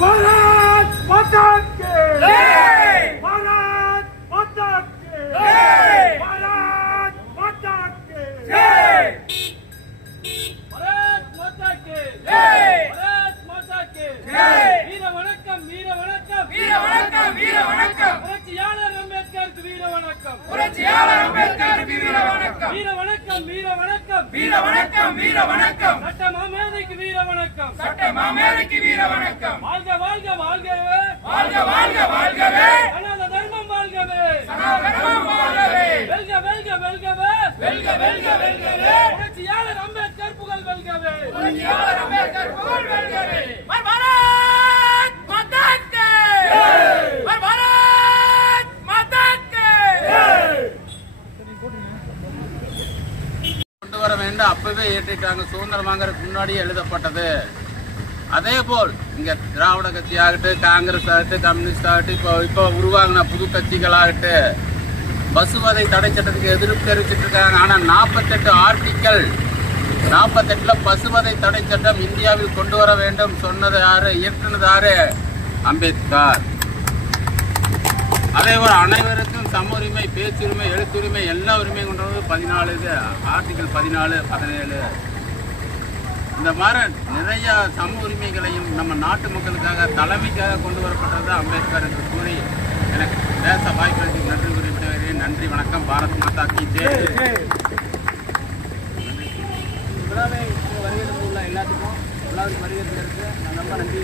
भारत माता के புரட்சியாளர் அம்பேத்கருக்கு வீர வணக்கம். வீர வணக்கம் வீர வணக்கம். வீர வணக்கம் வீர வணக்கம். சட்ட மாமேதைக்கு வீர வணக்கம். சட்ட மாமேதைக்கு வீர வணக்கம். வாழ்க வாழ்க வாழ்கவே. வாழ்க வாழ்க வாழ்கவே. அனாத தர்மம் வாழ்கவே. சனாதனம் வாழ்கவே. வெல்க வெல்க வெல்கவே. வெல்க வெல்க வெல்கவே புரட்சியாளர் அம்பேத்கர் புகழ் வெல்கவே புரட்சியாளர் அம்பேத்கர் புகழ் வெல்கவே my Bharat Mata K my Bharat Mata K கொண்டு வர வேண்டும் அப்பவே ஏற்றிட்டாங்க. சுதந்திரம் வாங்குறதுக்கு முன்னாடியே எழுதப்பட்டது. அதே போல் இங்க திராவிட கட்சி ஆகட்டு காங்கிரஸ் ஆகட்டும் கம்யூனிஸ்ட் ஆகட்டும் இப்போ இப்போ உருவாகின புது கட்சிகள் ஆகட்டு பசுவதை தடை சட்டத்துக்கு எதிர்ப்பு தெரிவிச்சிட்டு இருக்காங்க. ஆனா நாற்பத்தெட்டு ஆர்டிக்கல் நாற்பத்தெட்டுல பசுவதை தடை சட்டம் இந்தியாவில் கொண்டு வர வேண்டும் சொன்னது யாரு? இயற்றுனது யாரு? அம்பேத்கர். போல அனைவருக்கும் சம உரிமை பேச்சுரிமை எழுத்துரிமை எல்லா உரிமையும் கொண்டு வந்து பதினாலு இது. ஆர்டிகல் பதினாலு பதினேழு. இந்த மாதிரி நிறைய சம உரிமைகளையும் நம்ம நாட்டு மக்களுக்காக தலைமைக்காக கொண்டு வரப்பட்டது அம்பேத்கர் என்று கூறி எனக்கு பேச வாய்ப்பு நன்றி குறிப்பிடுகிறேன். நன்றி வணக்கம். பாரத் மாதா கி ஜெய். விழாவை வருகை உள்ள எல்லாத்துக்கும் விழாவுக்கு வருகிறதுக்கு நான் ரொம்ப நன்றி